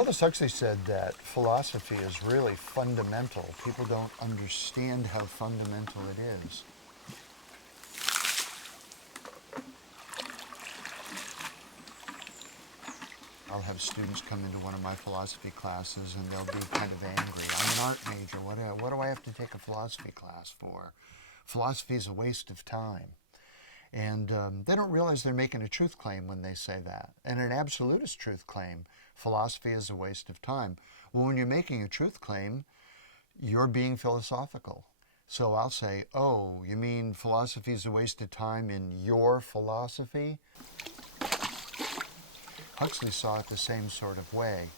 Aldous Huxley said that philosophy is really fundamental. People don't understand how fundamental it is. I'll have students come into one of my philosophy classes and they'll be kind of angry. I'm an art major. What do I have to take a philosophy class for? Philosophy is a waste of time. And they don't realize they're making a truth claim when they say that. And an absolutist truth claim, philosophy is a waste of time. Well, when you're making a truth claim, you're being philosophical. So I'll say, oh, you mean philosophy is a waste of time in your philosophy? Huxley saw it the same sort of way.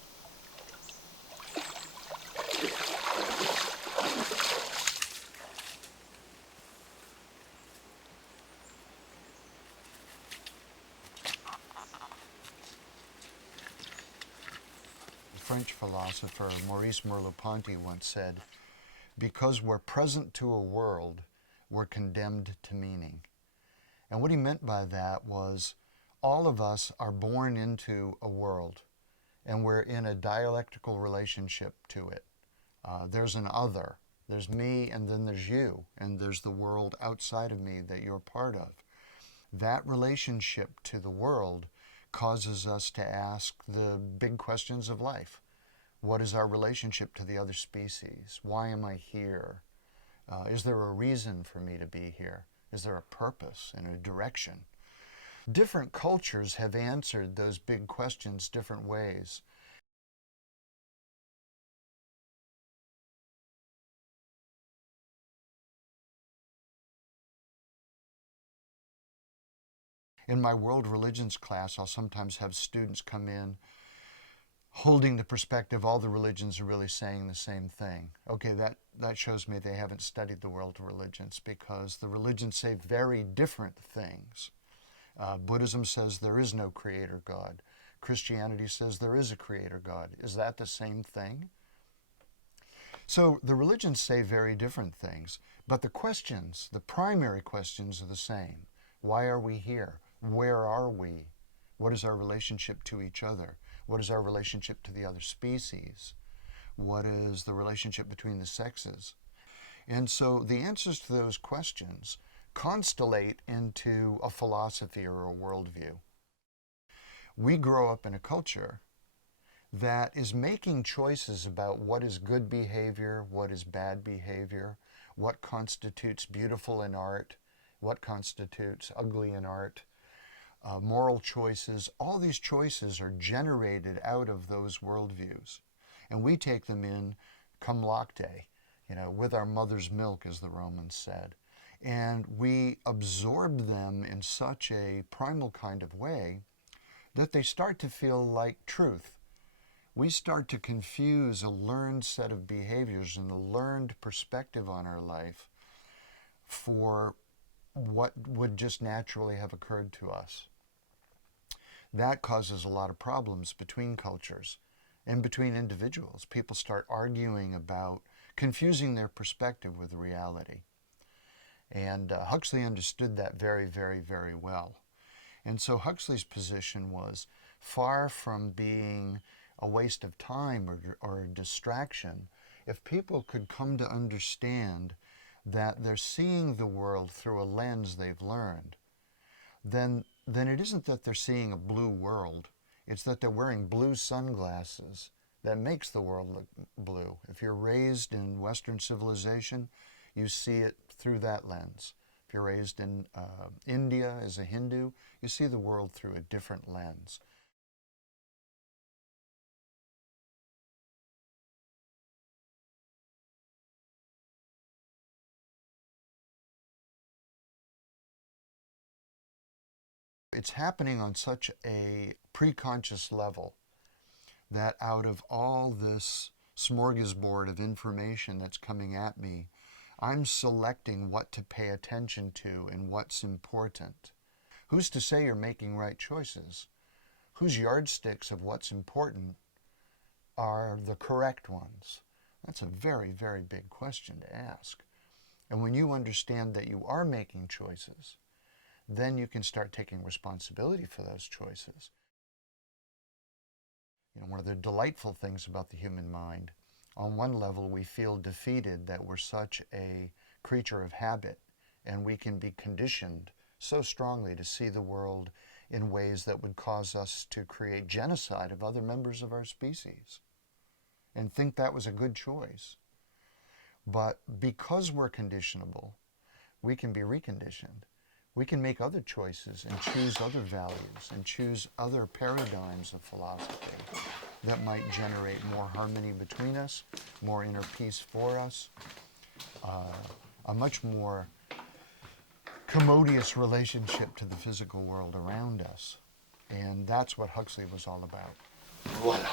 The French philosopher Maurice Merleau-Ponty once said, because we're present to a world, we're condemned to meaning. And what he meant by that was all of us are born into a world and we're in a dialectical relationship to it. There's an other, there's me, and then there's you, and there's the world outside of me that you're part of. That relationship to the world causes us to ask the big questions of life. What is our relationship to the other species? Why am I here? Is there a reason for me to be here? Is there a purpose and a direction? Different cultures have answered those big questions different ways. In my world religions class, I'll sometimes have students come in holding the perspective all the religions are really saying the same thing. Okay, that shows me they haven't studied the world religions, because the religions say very different things. Buddhism says there is no creator God. Christianity says there is a creator God. Is that the same thing? So the religions say very different things, but the questions, the primary questions, are the same. Why are we here? Where are we? What is our relationship to each other? What is our relationship to the other species? What is the relationship between the sexes? And so the answers to those questions constellate into a philosophy or a worldview. We grow up in a culture that is making choices about what is good behavior, what is bad behavior, what constitutes beautiful in art, what constitutes ugly in art, moral choices. All these choices are generated out of those worldviews. And we take them in cum laude, with our mother's milk, as the Romans said. And we absorb them in such a primal kind of way that they start to feel like truth. We start to confuse a learned set of behaviors and a learned perspective on our life for what would just naturally have occurred to us. That causes a lot of problems between cultures and between individuals. People start arguing about confusing their perspective with reality. And Huxley understood that very, very, very well. And so Huxley's position was far from being a waste of time or a distraction. If people could come to understand that they're seeing the world through a lens they've learned, then it isn't that they're seeing a blue world. It's that they're wearing blue sunglasses that makes the world look blue. If you're raised in Western civilization, you see it through that lens. If you're raised in India as a Hindu, you see the world through a different lens. It's happening on such a preconscious level that out of all this smorgasbord of information that's coming at me, I'm selecting what to pay attention to and what's important. Who's to say you're making right choices? Whose yardsticks of what's important are the correct ones? That's a very, very big question to ask. And when you understand that you are making choices, then you can start taking responsibility for those choices. one of the delightful things about the human mind. On one level, we feel defeated that we're such a creature of habit, and we can be conditioned so strongly to see the world in ways that would cause us to create genocide of other members of our species and think that was a good choice. But because we're conditionable, we can be reconditioned. We can make other choices and choose other values and choose other paradigms of philosophy that might generate more harmony between us, more inner peace for us, a much more commodious relationship to the physical world around us. And that's what Huxley was all about. Voila.